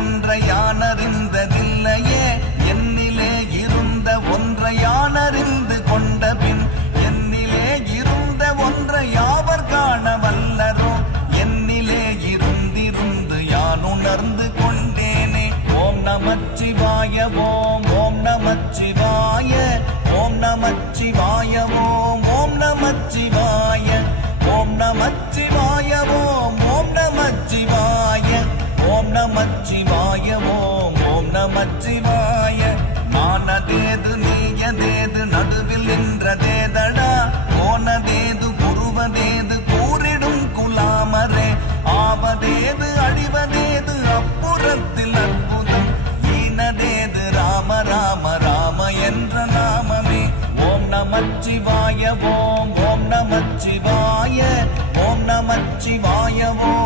ஒன்றை யானறிந்ததில்லையே என்னிலே இருந்த ஒன்றை யானறிந்து கொண்ட பின் என்னிலே இருந்த ஒன்றை யாவர் காண வல்லரோ என்னிலே இருந்திருந்து யான் உணர்ந்து கொண்டேனே. ஓம் நமச்சிவாய ஓம் ஓம் நமச்சிவாய ஓம் நமச்சிவாய ஓம் ஓம் நமச்சிவாய ஓம் நமச்சிவாய ஓம் ஓம் நமச்சிவாய ஓம் நமச்சிவாய ஓம் ஓம் நமச்சிவாய. மானதேது நீயதேது நடுவில் நின்றதேதடா போனதேது புருவதேது கூறிடும் குலாமரே ஆவதேது அழிவதேது அப்புறத்தில் அற்புதம் ஈனதேது ராம ராம ராம என்ற நாமமே. ஓம் நமச்சிவாய ஓம் ஓம் நமச்சிவாய ஓம் நமச்சிவாய ஓம்